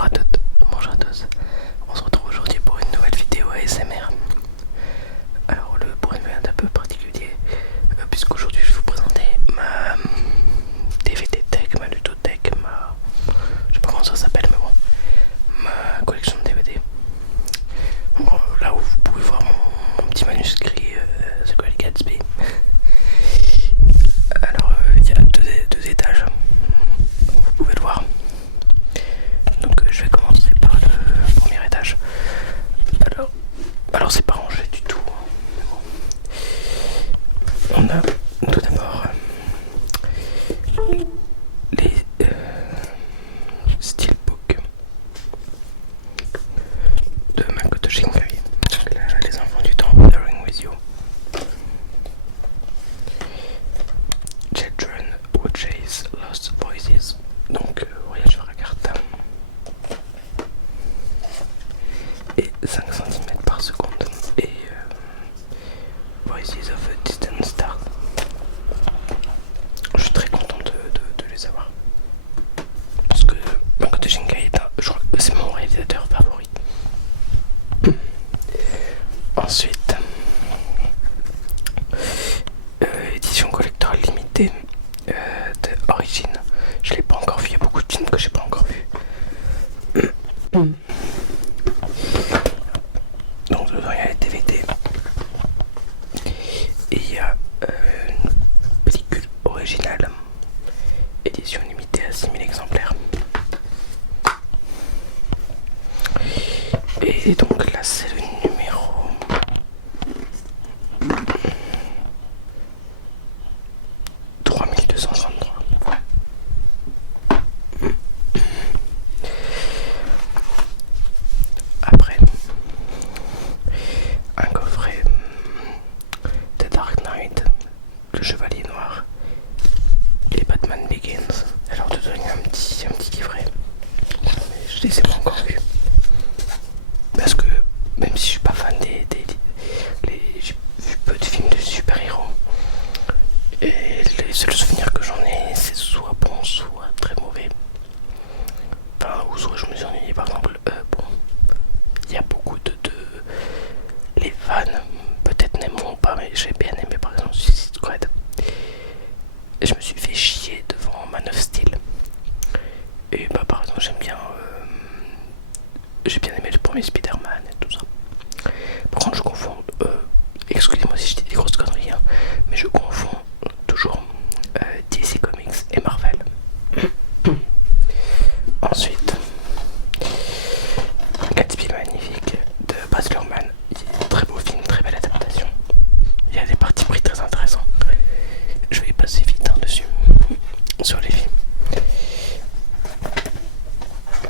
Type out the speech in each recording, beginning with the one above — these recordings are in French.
Bonjour à toutes, bonjour à tous. On se retrouve aujourd'hui pour une nouvelle vidéo ASMR. Alors le bruit est un peu particulier puisqu'aujourd'hui je vais vous présenter ma DVD Tech, ma ludothèque, je sais pas comment ça s'appelle mais bon, ma collection de DVD. Donc, là où vous pouvez voir mon petit manuscrit The Great Gatsby. Alors il y a deux étages, comme vous pouvez le voir. Donc je vais commencer par le premier étage. Alors c'est pas rangé du tout. On a tout d'abord les steelbooks de Makoto Shinkai. Donc là, les enfants du temps, Wandering with You. Children who chase lost voices. Donc voyage vers la carte. Et 5 cm par seconde. Et Voices of a Distant Star. Je suis très content de les avoir. Parce que Makoto Shinkai je crois que c'est mon réalisateur favori. Ensuite, édition collector limitée de Origin. Je l'ai pas encore vu, il y a beaucoup de films que j'ai pas encore vu. Donc dedans il y a les DVD. Et il y a une pellicule originale. Édition limitée à 6000 exemplaires. Et donc là c'est le numéro 3233. Après, un coffret The Dark Knight, le Chevalier Noir et Batman Begins. Alors dedans il y a un petit livret, mais je les ai pas encore vus. Parce que même si je suis pas fan j'ai vu peu de films de super-héros. Et les seuls souvenirs que j'en ai, c'est soit bon, soit très mauvais. Enfin, ou soit je me suis ennuyé. Par exemple, bon, il y a beaucoup de les fans, peut-être n'aimeront pas, mais j'ai bien aimé par exemple Suicide Squad. Et je me suis fait chier devant Man of Steel. Et bah par exemple j'ai bien aimé le premier Spider-Man et tout ça. Par contre je confonds, excusez-moi si je dis des grosses conneries, hein, mais je confonds toujours DC Comics et Marvel. Ensuite, Gatsby magnifique de Baz Luhrmann. Très beau film, très belle adaptation. Il y a des parties pris très intéressants. Je vais passer vite dessus sur les films.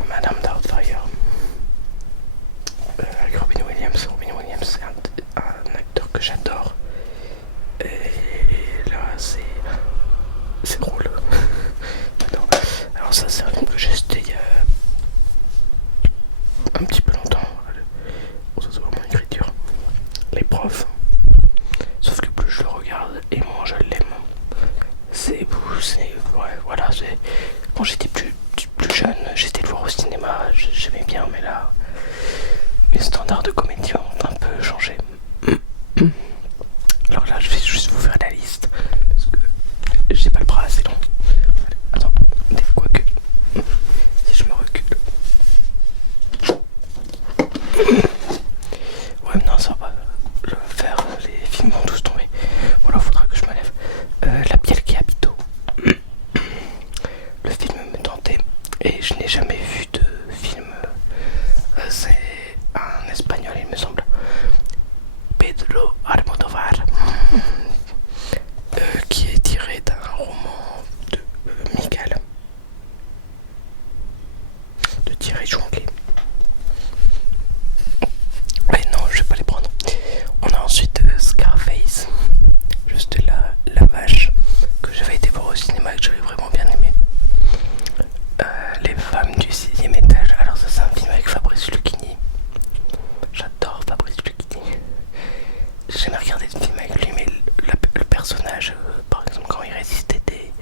Madame Doubtfire avec Robin Williams. Robin Williams c'est un acteur que j'adore. Et là c'est drôle. Alors ça c'est un film que j'ai acheté il y a un petit peu longtemps. Bon, ça c'est vraiment l'écriture. Les profs. Sauf que plus je le regarde et moins je l'aime. Ouais, voilà, c'est quand j'étais plus jeune, j'étais le voir au cinéma, j'aimais bien, mais là mes standards de comédie ont un peu changé. Alors là je vais juste vous faire la liste parce que j'ai pas le bras assez long. Attends, quoique si je me recule. Ouais, non, ça va le faire, les films vont tous tomber. Voilà, faudra que je me lève. La Bielle qui habite. Le film me tentait et je n'ai jamais vu de film. C'est un espagnol, il me semble. Pedro Almodóvar, qui est tiré d'un roman de Miguel, de Thierry Jonquet. Et non, je vais pas les prendre. On a ensuite Scarface, juste là, la vache, que j'avais été voir au cinéma et que j'avais vraiment bien aimé. Les femmes du 6e étage. Alors ça c'est un film avec Fabrice Lucchini. J'adore Fabrice Lucchini. J'ai jamais regardé de film avec lui, mais le personnage, par exemple quand il résistait des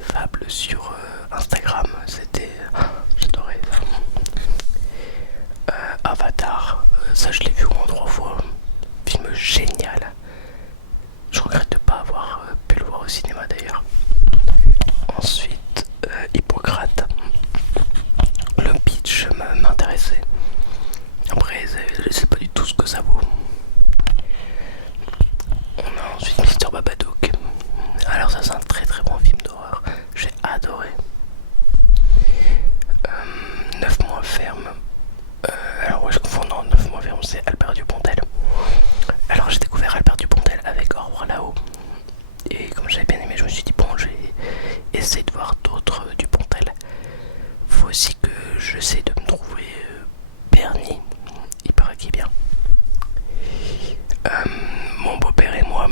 fables sur Instagram, c'était je l'ai vu au moins 3 fois. Film génial. Je regrette de ne pas avoir pu le voir au cinéma d'ailleurs. Ensuite, Hippocrate. Le pitch m'intéressait. Après, je sais pas du tout ce que ça vaut. On a ensuite Mister Babadook. Alors ça c'est un très très bon film d'horreur. J'ai adoré. 9 mois ferme. Alors ouais je confonds, non, 9 mois ferme c'est Albert Dupontel. Alors j'ai découvert Albert Dupontel avec Au revoir là-haut. Et comme j'avais bien aimé, je me suis dit bon, j'ai essayé de voir d'autres Dupontel. Faut aussi que j'essaie de me trouver Bernie. Il paraît qu'il est bien. Mon beau-père et moi,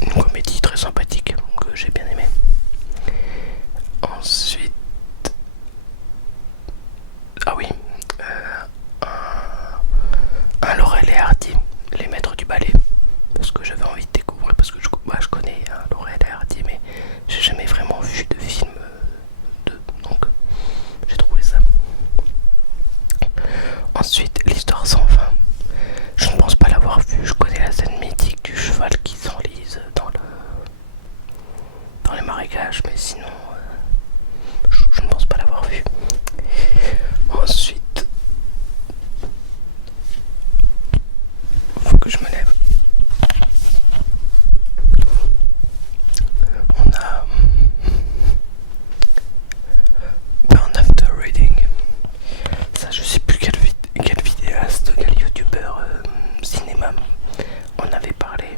une comédie très sympathique que j'ai bien aimé. Ensuite, ah oui, un Laurel et Hardy, les maîtres du ballet, parce que j'avais envie de découvrir, parce que je connais Laurel et Hardy, mais j'ai jamais vraiment vu de film d'eux, donc j'ai trouvé ça. Ensuite, l'histoire sans fin. Je ne pense pas l'avoir vu, je connais la scène mythique du cheval qui s'enlise dans les marécages, mais sinon, je ne pense pas l'avoir vu. Ensuite, faut que je me lève. On a Burn After Reading. Ça, je sais plus quel vidéaste, quel youtubeur cinéma on avait parlé,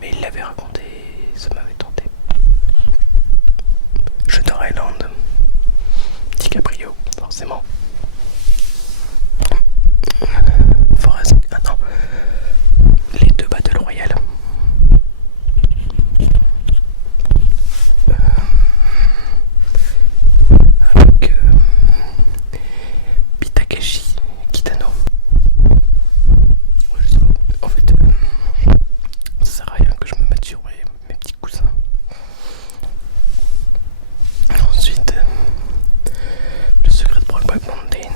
mais il l'avait raconté, ça m'avait tenté. Shutter Island, DiCaprio, forcément. Forrest, ah non, les deux Battle Royale. Avec Takeshi Kitano. Ouais, je sais pas. En fait, ça sert à rien que je me mette sur mes petits coussins. Ensuite, Le secret de Brokeback Mountain.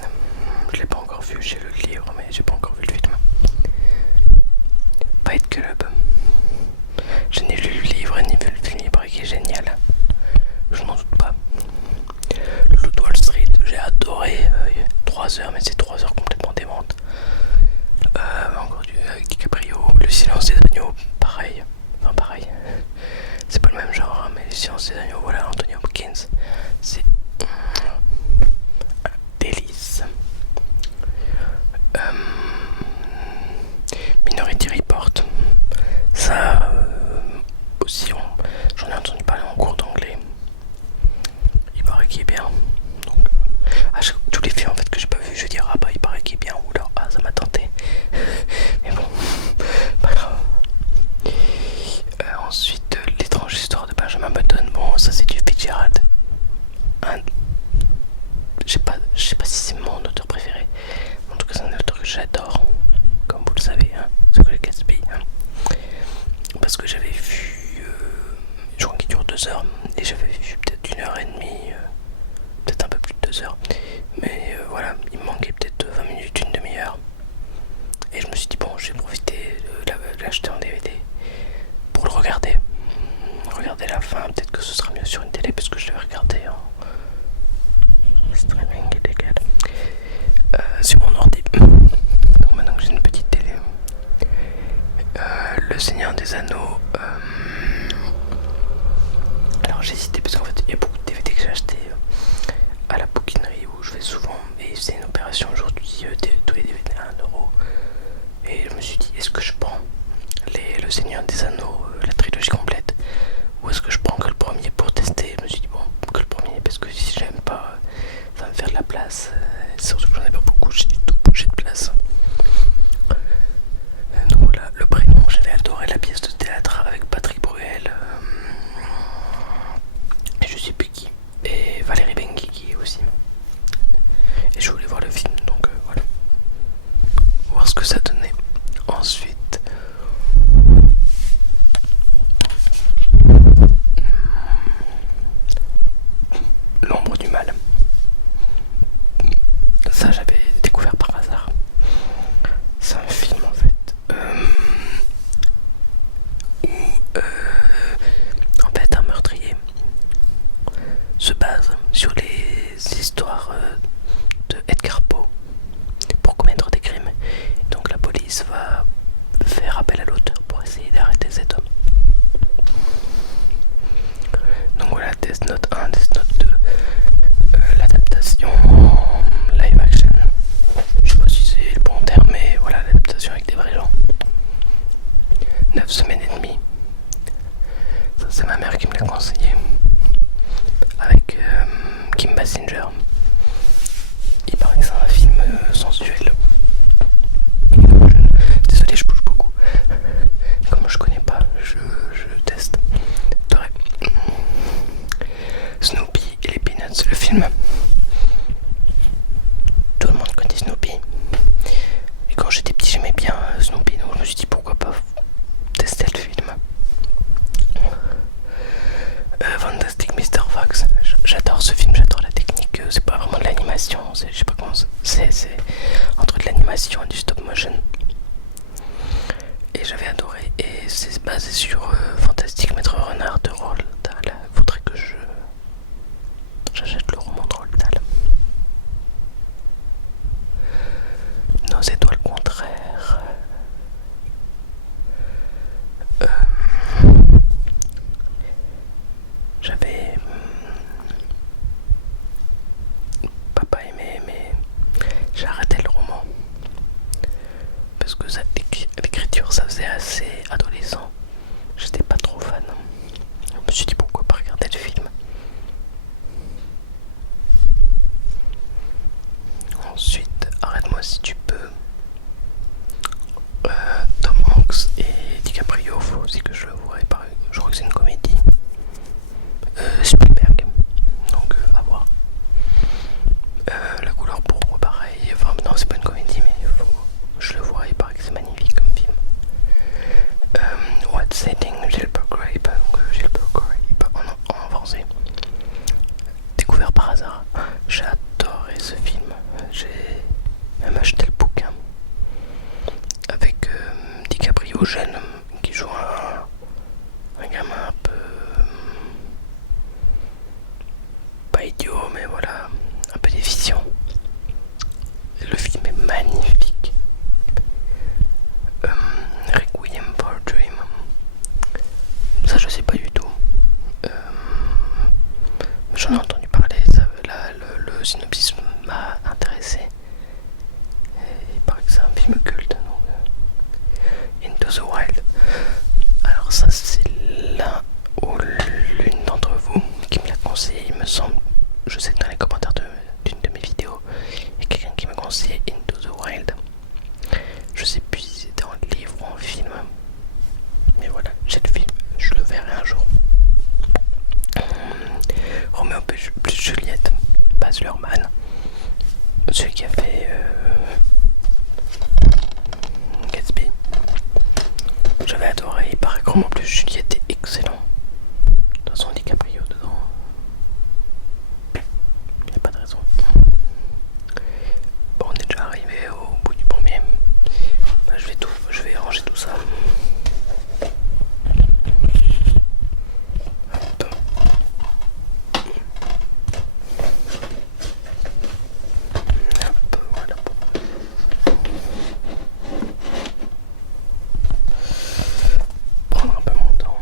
Je l'ai pas encore vu, j'ai le livre, mais j'ai pas encore vu le film. Fight Club. Je n'ai lu le livre ni vu le film, il paraît qu'il est génial. Je n'en doute pas. Le Loup de Wall Street, j'ai adoré. 3 heures, mais c'est 3 heures complètement démentes. Encore avec DiCaprio. Le Silence des agneaux, pareil. Enfin, pareil. C'est pas le même genre, hein, mais Le Silence des agneaux, voilà, Anthony Hopkins. C'est un délice. Minority Report. Ça aussi, j'en ai entendu parler en cours d'anglais. Il paraît qu'il est bien. Donc, tous les films en fait que j'ai pas vu, je vais dire ah bah il paraît qu'il est bien, ou alors ah ça m'a tenté. Mais bon, pas grave. Ensuite, L'étrange histoire de Benjamin Button. Bon, ça c'est du Fitzgerald. Je sais pas si c'est mon auteur préféré. En tout cas, c'est un auteur que j'adore, comme vous le savez, hein, The Great Gatsby. Hein. Parce que j'avais vu, je crois qu'il dure 2 heures, et j'avais vu peut-être 1h30, peut-être un peu plus de 2 heures. Mais voilà, il me manquait peut-être 20 minutes, une demi-heure. Et je me suis dit, bon, je vais profiter de l'acheter en DVD pour le regarder. Regarder la fin, peut-être que ce sera mieux sur une télé, parce que je l'avais regardé en streaming illégal sur mon ordi. Donc maintenant que j'ai une petite télé. Le Seigneur des Anneaux. Alors j'ai hésité parce qu'en fait il y a beaucoup de DVD que j'ai acheté à la bouquinerie où je vais souvent, et c'est une opération aujourd'hui, tous les DVD à 1€. Et je me suis dit, est-ce que je prends le Seigneur des Anneaux, la trilogie complète, ou est-ce que je prends que le premier pour tester? Je me suis Death Note 1, Death Note 2, l'adaptation live action. Je sais pas si c'est le bon terme, mais voilà, l'adaptation avec des vrais gens. 9 semaines et demie. Ça, c'est ma mère qui me l'a conseillé. Avec Kim Basinger. Il paraît que c'est un film sensuel. Désolé, je bouge beaucoup. Comme je connais pas, je teste. Snoopy et les Peanuts, le film. Tout le monde connaît Snoopy. Et quand j'étais petit, j'aimais bien Snoopy, donc je me suis dit pourquoi pas tester le film. Fantastic Mr. Fox, j'adore ce film, j'adore la technique. C'est pas vraiment de l'animation, je sais pas comment c'est entre de l'animation et du stop motion. Et j'avais adoré, et c'est basé sur Fantastic Maître Renard de Roald Dahl. Faudrait que j'achète le roman de Roald Dahl. Non, c'est toi le contraire. J'avais pas aimé, mais j'ai arrêté le roman parce que l'écriture ça faisait assez adolescent. J'étais pas trop fan. Je me suis dit pourquoi pas regarder le film. Ensuite, arrête-moi si tu peux. Tom Hanks et DiCaprio, faut aussi que je le vois. Je crois que c'est une comédie. Spielberg, donc à voir. La couleur pourpre, pareil. Enfin, non, c'est pas une comédie, mais je le vois. Il paraît que c'est magnifique comme film. What's Setting, Gilbert Grape, en français. Découvert par hasard. J'ai adoré ce film. J'ai même acheté le bouquin avec DiCaprio jeune qui joue un gamin un peu pas idiot, mais voilà, un peu déficient. Le film est magnifique. Requiem for a Dream, ça je sais pas du tout. J'en ai entendu parler, le synopsis m'a intéressé. Et il paraît que c'est un film culte, donc Into the Wild. Alors ça c'est l'un ou l'une d'entre vous qui me l'a conseillé, il me semble. Je sais que dans les commentaires d'une de mes vidéos, il y a quelqu'un qui m'a conseillé Into the Wild. Je sais plus si c'était en livre ou en film, mais voilà, j'ai le film, je le verrai un jour. Roméo plus Juliette, Baz Luhrmann, celui qui a fait Gatsby. J'avais adoré, il paraît que Roméo plus Juliette est excellent. De toute façon, DiCaprio dedans, il n'y a pas de raison. Bon, on est déjà arrivé au bout du premier. Bah, je vais ranger tout ça. Voilà. Prendre un peu mon temps.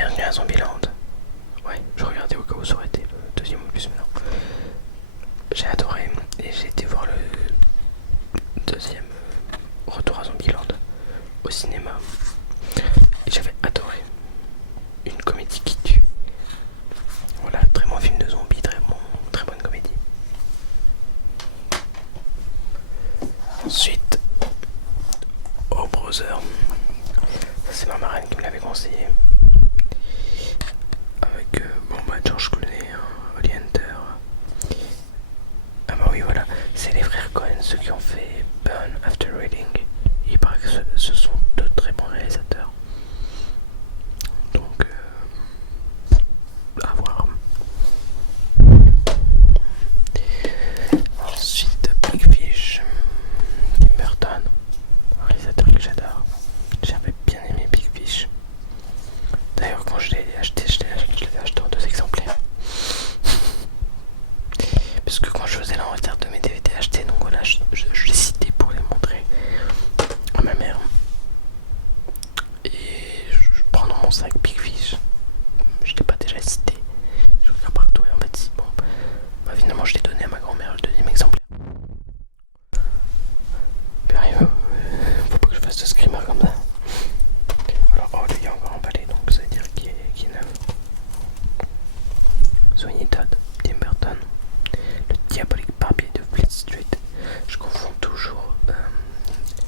Bienvenue à Zombieland. Ouais, je regardais au cas où ça aurait été le deuxième opus, mais non. J'ai adoré et j'ai été voir le deuxième Retour à Zombieland au cinéma. Et j'avais adoré. Une comédie qui tue. Voilà, très bon film de zombies, très bonne comédie. Ensuite, Oh Brother. Ça c'est ma marraine qui me l'avait conseillé. Avec George Clooney, Holly Hunter. Ah bah oui voilà, c'est les frères Cohen, ceux qui ont fait Burn After Reading. Il paraît que ce sont deux très bons réalisateurs. Donc à voir. Ensuite Big Fish, Tim Burton, un réalisateur que j'adore. J'avais bien aimé Big Fish. D'ailleurs quand je l'ai acheté, je l'avais acheté en 2 exemplaires. Parce que quand je faisais l'inventaire de mes DVD achetés, donc voilà, je l'ai cité pour les montrer à ma mère. Et je prends dans mon sac Big Fish. Je l'ai pas déjà cité. Je regarde partout et en fait si bon. Bah finalement je l'ai donné à ma grand-mère le deuxième exemplaire. Faut pas que je fasse de screamer comme ça. Alors oh lui il est encore emballé donc ça veut dire qu'il est neuf. Sweeney Todd, Tim Burton. Le diabolique barbier de Fleet Street. Je confonds toujours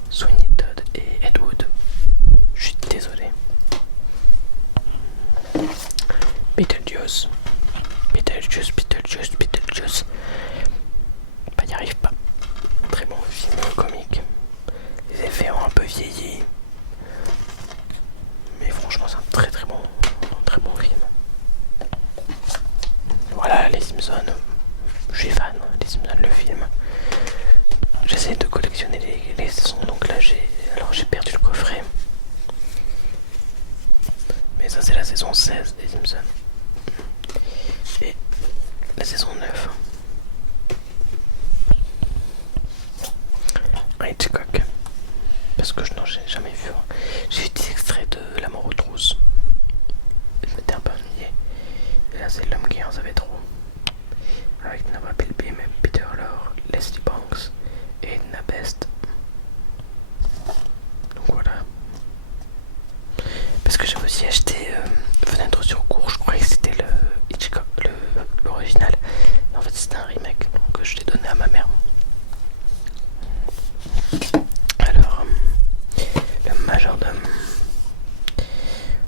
Sweeney Todd et Ed Wood. Je suis désolé. Beetlejuice. Bah n'y arrive pas. Très bon film comique. Les effets ont un peu vieilli. Mais franchement c'est un très bon film. Voilà les Simpsons. Je suis fan des Simpsons le film. J'essaie de collectionner les saisons donc là j'ai perdu le coffret. Mais ça c'est la saison 16 des Simpsons. Et la saison 9. Hitchcock. Parce que je n'en ai jamais vu. J'ai vu des extraits de La mort aux trousses. Je m'étais un peu ennuyé. Et là c'est L'homme qui en savait trop. Avec Nova Pilbeam, Peter Lorre, Leslie Banks et Edna Best. Donc voilà. Parce que j'avais aussi acheté Fenêtre sur cour, je croyais que c'était le Hitchcock, l'original. En fait c'était un remake, donc je l'ai donné à ma mère. Alors, le majordome.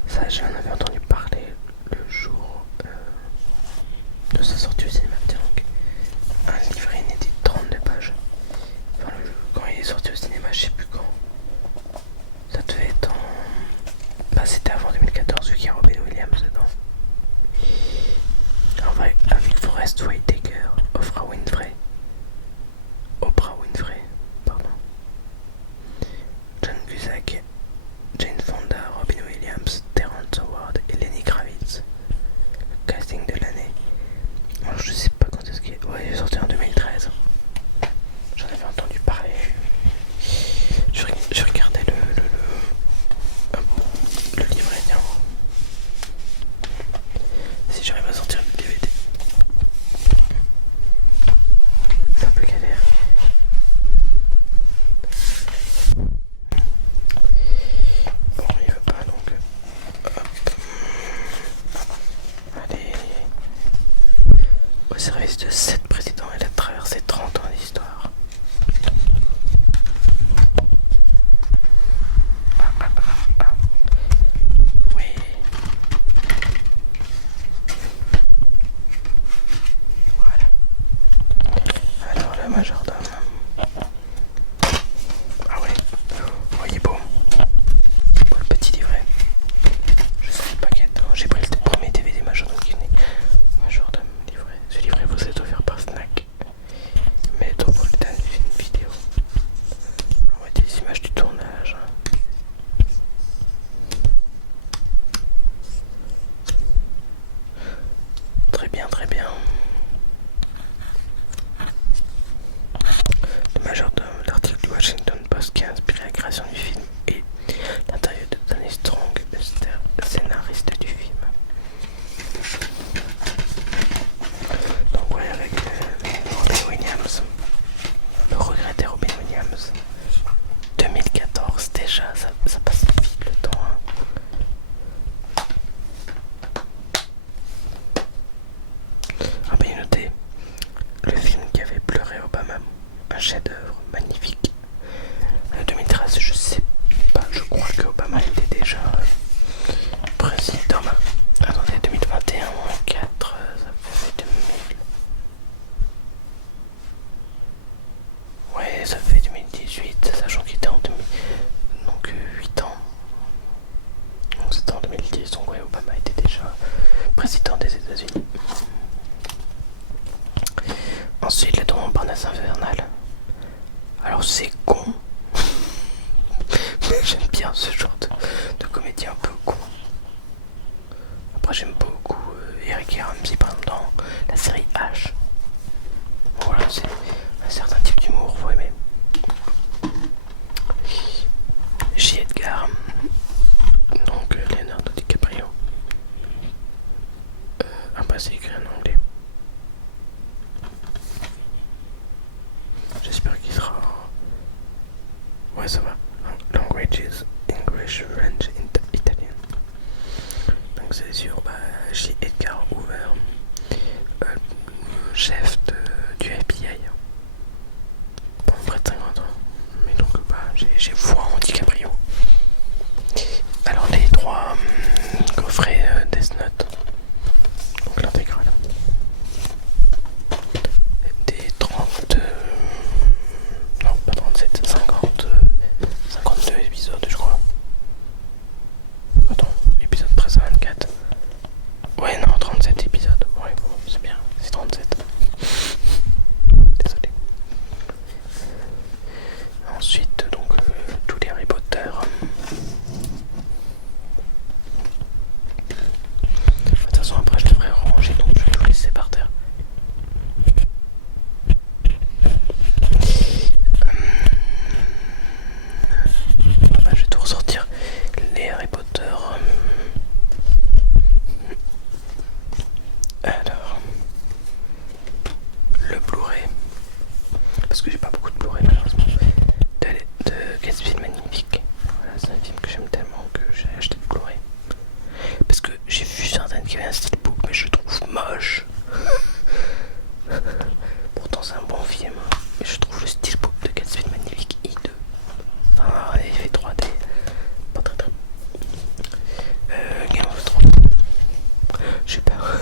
Ça j'en avais entendu parler le jour de sa sortie au cinéma. Donc, un livret inédit de 32 pages. Enfin, quand il est sorti au cinéma, je sais plus quand. Ça devait être en... Bah c'était avant 2014 vu qu'il y a Robin Williams dedans. En vrai, avec Forest Whitaker, Oprah Winfrey, pardon. John Cusack, Jane Fonda, Robin Williams, Terrence Howard et Lenny Kravitz. Le casting de l'année. Alors je sais pas quand est-ce qu'il est. Ouais, il est sorti en 2013. J'en avais entendu parler. Je regardais le livret, tiens. Si j'arrive à sortir le DVD. C'est un peu galère. Bon, il veut pas donc. Hop. Allez. Au service de 7 présidents, elle a traversé 30 ans d'histoire. Oui. Voilà. Alors le majordome. Ah ouais. Oh, il est beau. Pour le petit livret. Je savais pas qu'il y a dedans. J'ai pris le premier DVD majordome qui venait. Majordome livret. Ce livret vous est offert par Snack. Donc ouais, Obama était déjà président des États-Unis. Ensuite, la tour Montparnasse infernale. Alors c'est con, mais j'aime bien ce genre de comédie un peu con. Après j'aime beaucoup Eric et Ramsey par exemple dans la série H. Voilà, c'est un certain type d'humour, faut aimer. J. Edgar, donc Leonardo DiCaprio. Ah bah c'est écrit en anglais. J'espère qu'il sera... Ouais, ça va. Languages, English, French, Italien. Donc c'est sur J. Edgar Hoover, chef du FBI. Pendant près de 50 ans. Mais donc j'ai foi en DiCaprio. Alors les trois coffrets Death Note. Donc l'intégrale. Des 30... non, pas 37, 52 épisodes, je crois. Attends, épisode présent 24. Ouais, non, 37 épisodes. Ouais, bon, c'est bien, c'est 37. Désolé. Ensuite, donc, tous les Harry Potter. De toute façon, après, je devrais ranger, donc je vais tout laisser par terre. Je vais tout ressortir. Les Harry Potter. Alors, le Blu-ray, parce que j'ai pas beaucoup de Blu-ray malheureusement, de Gatsby Magnifique. Voilà, c'est un film que j'aime tellement que j'ai acheté le Blu-ray. Parce que j'ai vu certaines qui avaient un steelbook, mais je le trouve moche. Pourtant c'est un bon film, mais je trouve le steelbook de Gatsby Magnifique hideux. Enfin, l'effet 3D, pas très très. Game of Thrones. J'ai peur.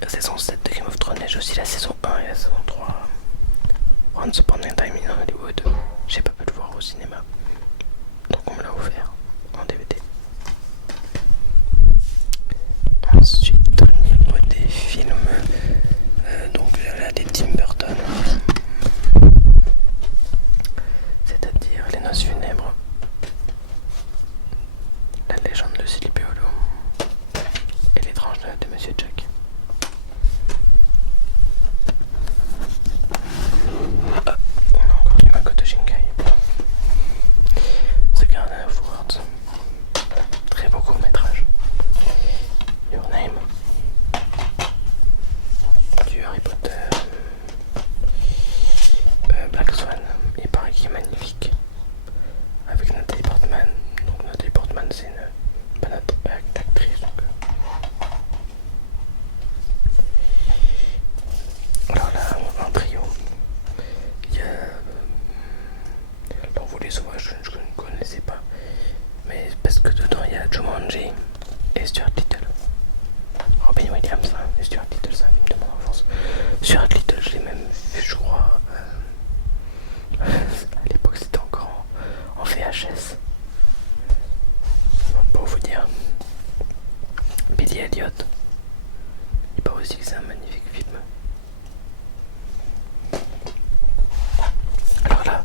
La saison 7 de Game of Thrones, mais j'ai aussi la saison 1 et la saison 3. Once Upon a Time in Hollywood. J'ai pas pu le voir au cinéma, donc on me l'a offert en DVD. Ensuite, au niveau des films, donc là des Tim Burton, c'est-à-dire Les Noces Funèbres, La Légende de Sleepy Hollow et L'étrange Noël de Monsieur Jack. Ah, on a encore du Makoto Shinkai. The Garden of Words, très beau court métrage. Your Name, du Harry Potter, Black Swan, il paraît qu'il est magnifique, avec Natalie Portman. Donc Natalie Portman c'est une bonne actrice. Donc. Alors là, un trio. Il y a L'Envolée Sauvage, je ne connaissais pas, mais parce que dedans il y a Jumanji et Stuart Little. Robin Williams, hein, et Stuart Little, c'est un film de mon enfance. Stuart Little, je l'ai même vu, je crois. À l'époque, c'était encore en VHS. Pour vous dire. Billy Elliot. Il paraît aussi que c'est un magnifique film. Alors là,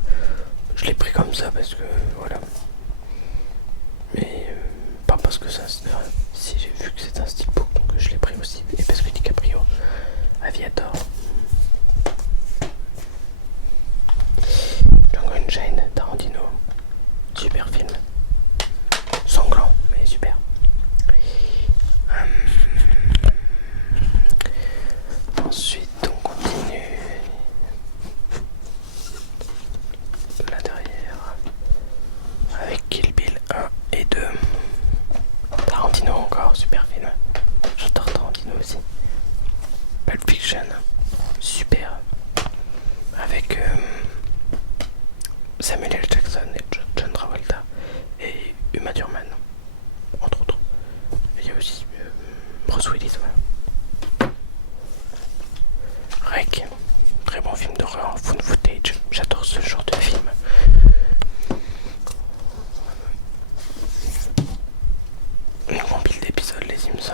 je l'ai pris comme ça parce que voilà. Mais pas parce que ça. Si j'ai vu que c'est un steelbook, donc je l'ai pris aussi. Et parce que DiCaprio, Aviator. Django Unchained, Tarantino. Super film. Sanglant, mais super. Ensuite, on continue. Là derrière. Avec Kill Bill 1 et 2. Tarantino encore, super film. J'adore Tarantino aussi. Pulp Fiction, super. Avec Samuel L. Jackson et John Travolta et Uma Thurman, entre autres. Il y a aussi Bruce Willis, voilà. Rec, très bon film d'horreur en found footage. J'adore ce genre de film. Gibson.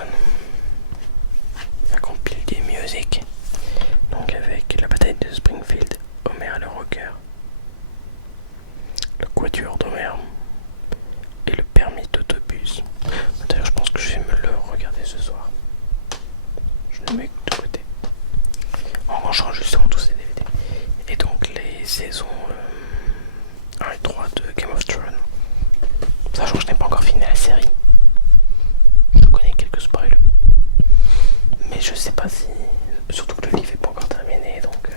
La compile des music. Donc avec la bataille de Springfield, Homer le rocker, le quatuor d'Homer et le permis d'autobus. D'ailleurs je pense que je vais me le regarder ce soir. Je le mets de côté. En rangeant justement tous ces DVD. Et donc les saisons 1 et 3 de Game of Thrones. Sachant que je n'ai pas encore fini la série. Je connais quelques spoils. Mais je sais pas si... Surtout que le livre est pas encore terminé, donc...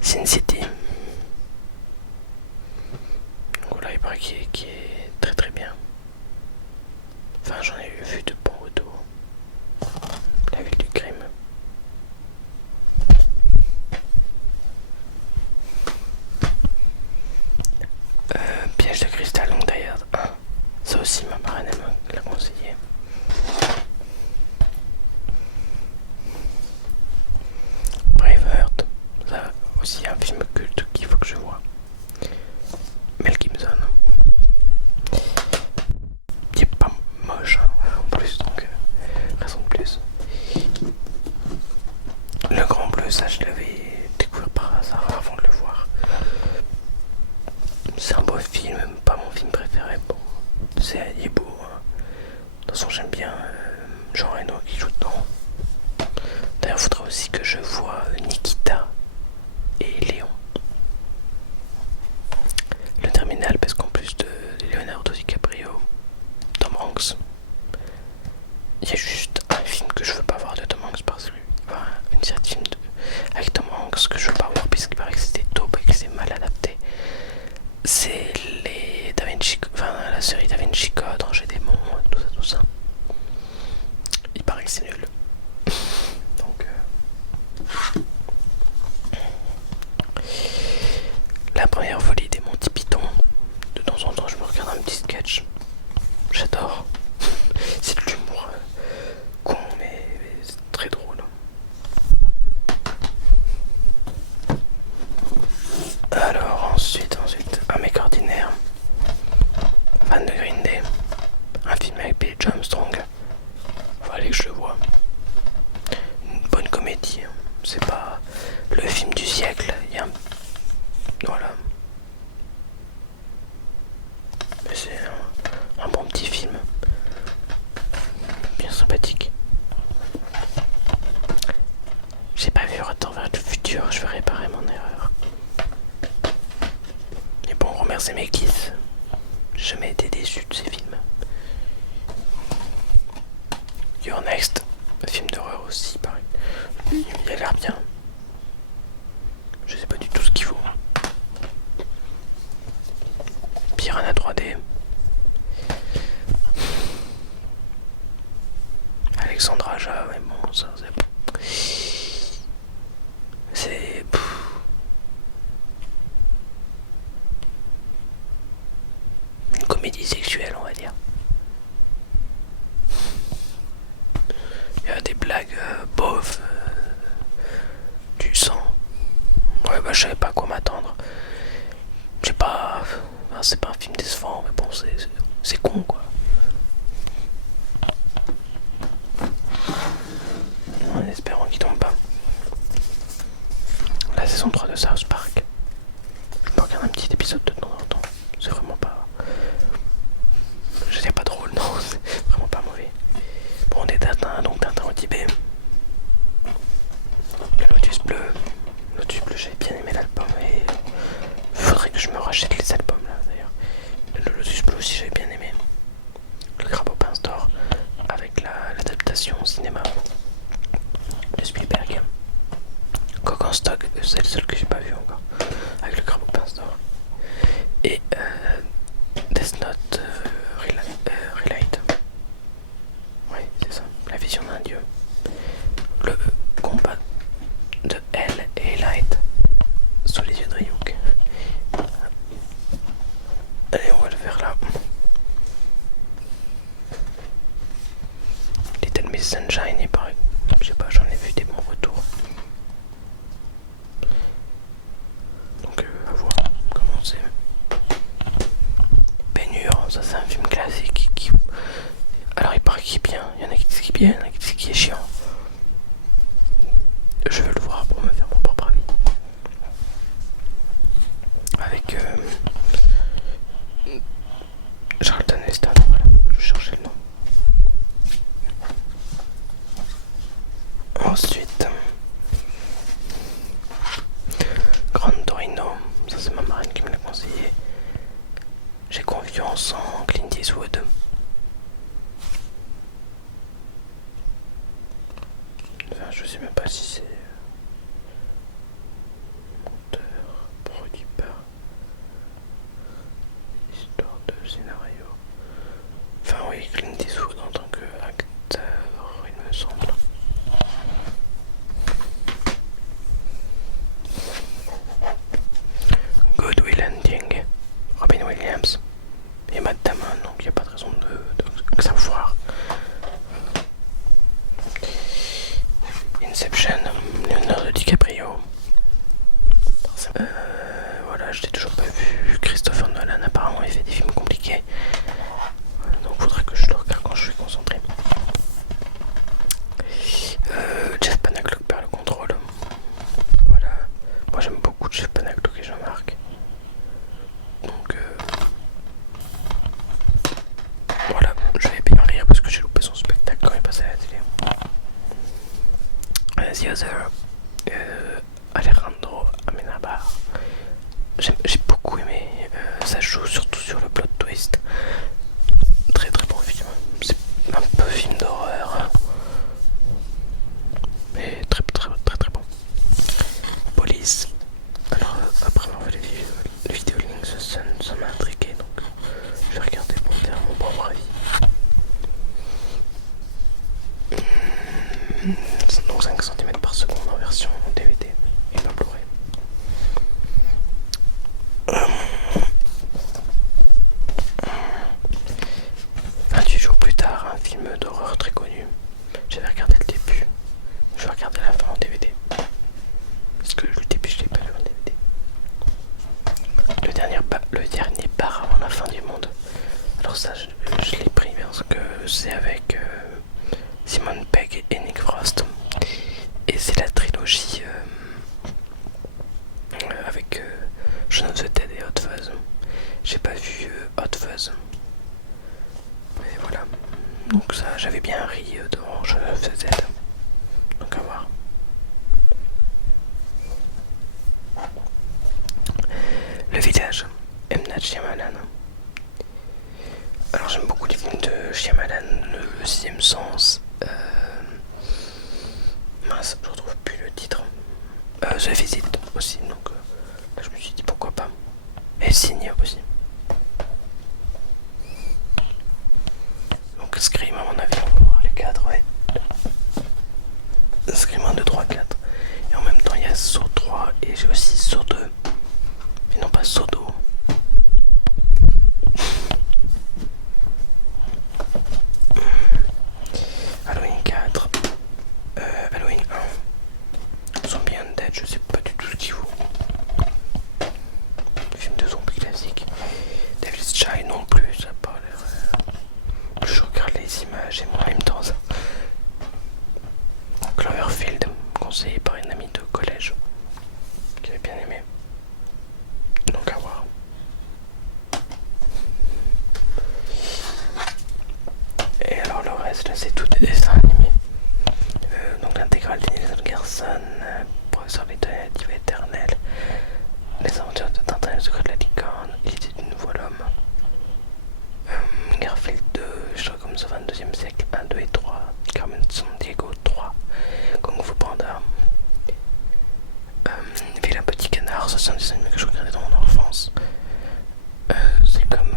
Sin City. Donc voilà, il paraît qu'il est très très bien. Enfin, j'en ai vu de bons retours. La ville du crime. Piège de cristal, donc d'ailleurs, ça aussi ma marraine l'a conseillé. Braveheart, ça aussi un film culte qu'il faut que je vois. Mel Gibson, qui est pas moche hein, en plus, donc raison de plus. Le Grand Bleu, ça je l'avais découvert par hasard avant de le voir. C'est un beau film, pas mon film préféré. Bon, il est beau. Hein. De toute façon, j'aime bien Jean Reno qui joue dedans. D'ailleurs, il faudrait aussi que je voie Nikita et Léon. Le Terminal, parce qu'en plus de Leonardo DiCaprio, Tom Hanks, il y a juste un film que je veux pas voir de Tom Hanks parce que une série de films avec Tom Hanks que je veux pas voir puisqu'il paraît que c'était taupe et que c'est mal adapté. C'est les Da Vinci, la série Da Vinci Code, Ranger des Démons, tout ça. Il paraît que c'est nul. Donc la première volée des Monty Python. De temps en temps je me regarde un petit sketch. J'adore. C'est de l'humour con mais c'est très drôle. Alors ensuite, un mec ordinaire, fan de Green Day, un film avec Billy Joe Armstrong, fallait que je le vois. Une bonne comédie, c'est pas le film du siècle, il y a un... Voilà. Mais c'est un bon petit film, bien sympathique. J'ai pas vu Retour vers le futur, je vais réparer mon erreur. Et bon, Homer Zemeckis, j'ai jamais été déçu de ces films. Your Next, un film d'horreur aussi, pareil. Il a l'air bien. Je sais pas du tout ce qu'il faut. Piranha 3D. Alexandre Aja, ouais bon, ça c'est... une comédie sexuelle, on va dire. Il y a des blagues bof, du sang. Ouais, bah je savais pas à quoi m'attendre. J'ai pas... Enfin, c'est pas un film décevant, mais bon, c'est con quoi. En espérant qu'il tombe pas. La saison 3 de South Park. Je me regarde un petit épisode de temps en temps. C'est vraiment pas... Je sais pas drôle, non, c'est vraiment pas mauvais. Bon, on est Tintin, donc Tintin au Tibet. Le Lotus Bleu. Lotus Bleu, j'avais bien aimé l'album et... Faudrait que je me rachète les albums là d'ailleurs. Le Lotus Bleu aussi j'avais bien aimé. Le Crabe au pince d'or avec l'adaptation au cinéma de Spielberg. Coq en stock, c'est le seul que j'ai pas vu encore. Avec le Crabe au pince d'or. Et Death Note Relight. Oui, c'est ça. La vision d'un dieu. Le combat de Hell et Light sous les yeux de Ryuk. Allez, on va le faire là. Little Miss Sunshine, il paraît. Je sais pas, j'en ai vu des bons retours. Donc, à voir comment c'est. bien, ce qui est chiant. Je veux le voir pour me faire mon propre avis. Avec Charlton Heston, voilà, je cherchais le nom. Ensuite, Gran Torino, ça c'est ma marraine qui me l'a conseillé. J'ai confiance en Clint Eastwood. Enfin, je sais même pas si c'est monteur, produit par histoire de scénario. Enfin oui, Clint Eastwood en tant qu'acteur, il me semble. Good Will Hunting, Robin Williams et Matt Damon, donc il n'y a pas de raison que ça foire. Inception, Leonardo DiCaprio. Voilà, je l'ai toujours pas vu. Christopher Nolan, apparemment, il fait des films compliqués. Donc, faudrait que je le regarde quand je suis concentré. Jeff Panaclock perd le contrôle. Voilà. Moi, j'aime beaucoup Jeff Panaclock et Jean-Marc. Donc, voilà, je vais bien rire parce que j'ai loupé son spectacle quand il passait à la télé. The Other, Alejandro Amenábar. J'ai beaucoup aimé, ça joue surtout sur le plot twist. Très très bon film. C'est un peu film d'horreur, mais très très très très bon. Police. Alors après avoir fait les vidéos Link the Sun, ça m'a intrigué, donc je vais regarder pour me faire mon propre avis. Donc 5 cm par seconde en version DVD et pas Blu-ray. 28 jours plus tard, un film d'horreur très connu. J'avais regardé le début, je vais regarder la fin en DVD. Parce que le début je l'ai pas vu en DVD. Le dernier bar avant la fin du monde. Alors ça je l'ai pris parce que c'est avec Simon Pegg et Nick Frost. Et c'est la trilogie avec Shaun of the Dead et Hot Fuzz. J'ai pas vu Hot Fuzz. Et voilà. Donc ça, j'avais bien ri devant Shaun of the Dead. Donc à voir. Le village, M. Night Shyamalan. Alors j'aime beaucoup les films de Shyamalan, le sixième sens. Mince, je retrouve plus le titre. The Visit aussi, donc là je me suis dit pourquoi pas. Et Signe aussi. Donc Scream à mon avis, on va voir les 4, ouais. Scream 1, 2, 3, 4. Et en même temps il y a Saw 3 et j'ai aussi Saw 2. Mais non pas Saw 2. Halloween 4. Halloween 1. Zombie Undead, je sais pas du tout ce qu'il vaut. Film de zombies classique. Devil's Child non plus, ça a pas l'air. Plus je regarde les images et moins il me tente. Cloverfield, conseillé par une amie de collège qui avait bien aimé. Donc à voir. Et alors le reste là c'est tout des dessins animés. Donc l'intégrale d'Inès Garson, Professeur Layton et la diva éternelle, Les aventures de Tintin et le secret de la licorne, Il était une fois l'homme, Garfield 2, Sherlock Holmes au 22e siècle 1, 2 et 3, Carmen San Diego 3, Kung Fu Panda, Vilain Petit Canard, ça c'est un dessin animé que je regardais dans mon enfance. C'est comme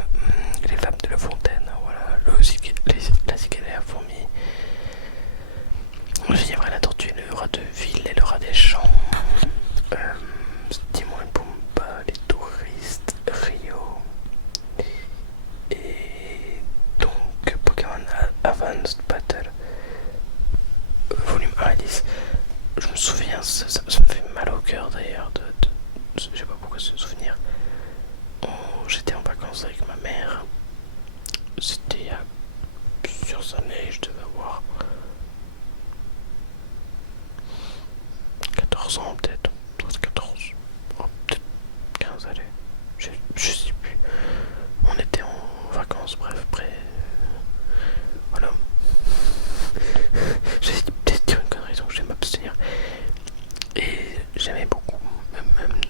Les Fables de La Fontaine, voilà, la cigale et la fourmi, le lièvre et la tortue, le rat de ville et le rat des champs, Timon et Pumba, Les touristes, Rio, et donc Pokémon Advanced Battle, volume 1 et 10. Je me souviens, ça me fait mal au cœur d'ailleurs, je sais pas pourquoi ce souvenir. J'étais en vacances avec ma mère, c'était il y a plusieurs années, je devais avoir 14 ans peut-être. 14. Oh, peut-être 15, allez. Je sais plus. On était en vacances, bref, après. Voilà. J'ai peut-être dire une connerie, donc je vais m'abstenir. Et j'aimais beaucoup,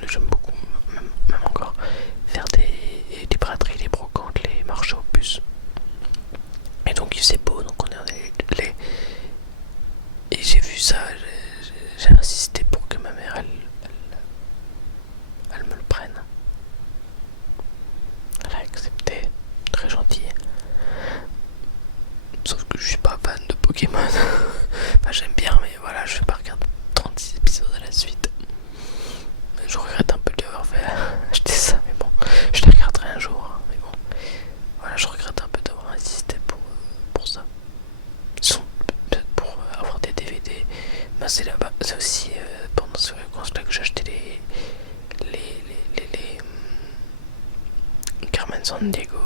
j'aime beaucoup, même encore, faire des braderies, des brocantes, les marchés aux puces. Et donc il faisait beau, donc on est allé et j'ai vu ça, j'ai insisté pour que ma mère elle me le prenne. Elle a accepté, très gentil. Sauf que je suis pas fan de Pokémon. Enfin j'aime bien, mais voilà, je vais pas regarder 36 épisodes à la suite. Je regrette un peu d'avoir fait acheter ça, mais bon, je les regarderai un jour. Hein, mais bon, voilà, je regrette un peu d'avoir insisté pour ça. Peut-être pour avoir des DVD. Ben, c'est là-bas, c'est aussi pendant ce vacances-là que j'ai acheté les Carmen Sandiego